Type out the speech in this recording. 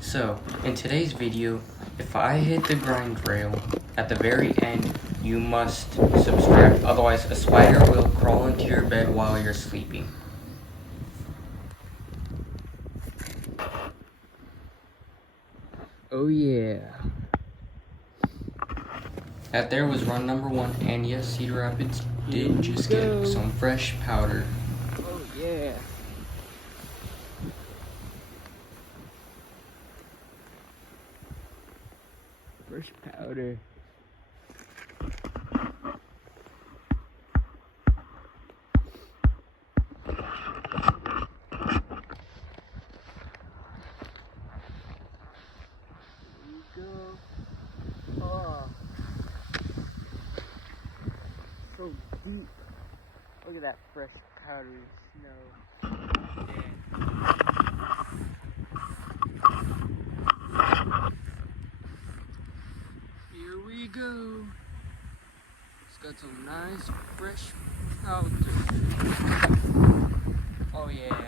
So, in today's video, if I hit the grind rail at the very end, you must subscribe. Otherwise, a spider will crawl into your bed while you're sleeping. Oh yeah. That there was run number 1, and yes, Cedar Rapids did just get some fresh powder. Oh yeah. Fresh powder. Oh, so deep. Look at that fresh powdery snow. Here we go. It's got some nice fresh powder. Oh yeah.